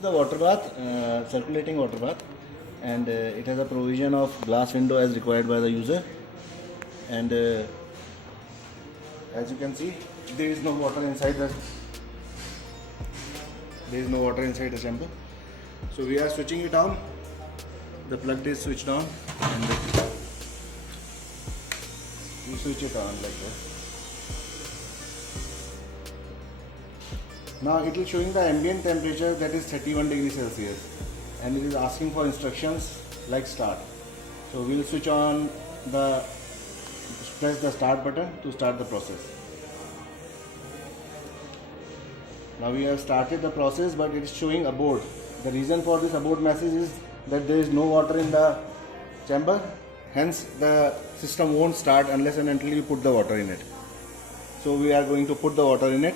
This is the water bath, circulating water bath, and it has a provision of glass window as required by the user. And as you can see, there is no water inside the chamber. So we are switching it on. The plug is switched on, and we switch it on like this. Now it is showing the ambient temperature, that is 31 degrees Celsius, and it is asking for instructions like start. So we will switch on press the start button to start the process. Now we have started the process, but it is showing abort. The reason for this abort message is that there is no water in the chamber, hence the system won't start unless and until you put the water in it. So we are going to put the water in it.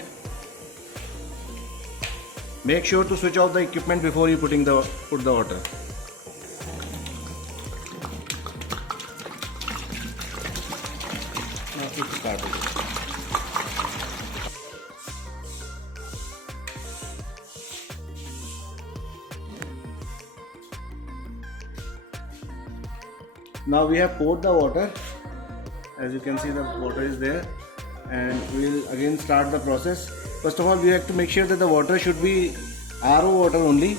Make sure to switch off the equipment before you put the water. Now it started. Now we have poured the water. As you can see, the water is there, and we will again start the process. First of all, we have to make sure that the water should be RO water only,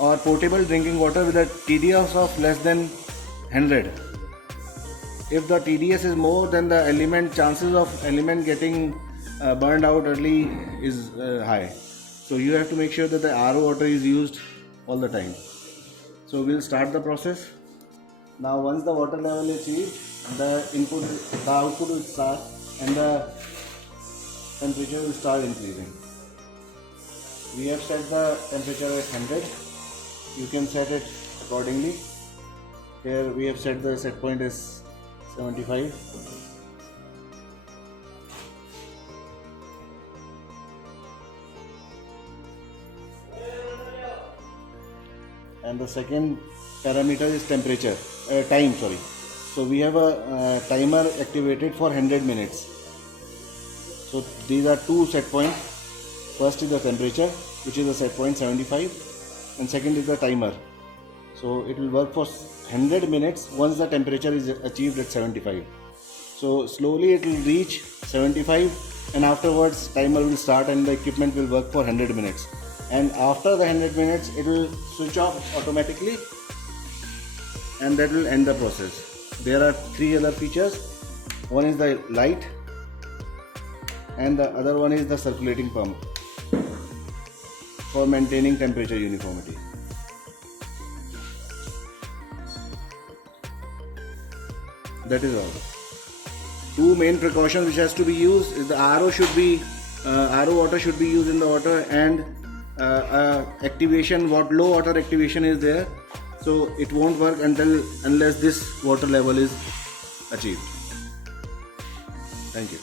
or potable drinking water with a TDS of less than 100. If the TDS is more, then the chances of element getting burned out early is high. So you have to make sure that the RO water is used all the time. So we'll start the process. Now once the water level is achieved, the output will start, and the temperature will start increasing. We have set the temperature at 100. You can set it accordingly. Here we have set the set point as 75. And the second parameter is time. So we have a timer activated for 100 minutes. So these are two set points. First is the temperature, which is the set point 75, and second is the timer. So it will work for 100 minutes once the temperature is achieved at 75. So slowly it will reach 75, and afterwards timer will start and the equipment will work for 100 minutes. And after the 100 minutes it will switch off automatically, and that will end the process. There are three other features. One is the light, and the other one is the circulating pump for maintaining temperature uniformity. That is all. Two main precautions which has to be used is the RO water should be used in the water, and low water activation is there, so it won't work unless this water level is achieved. Thank you.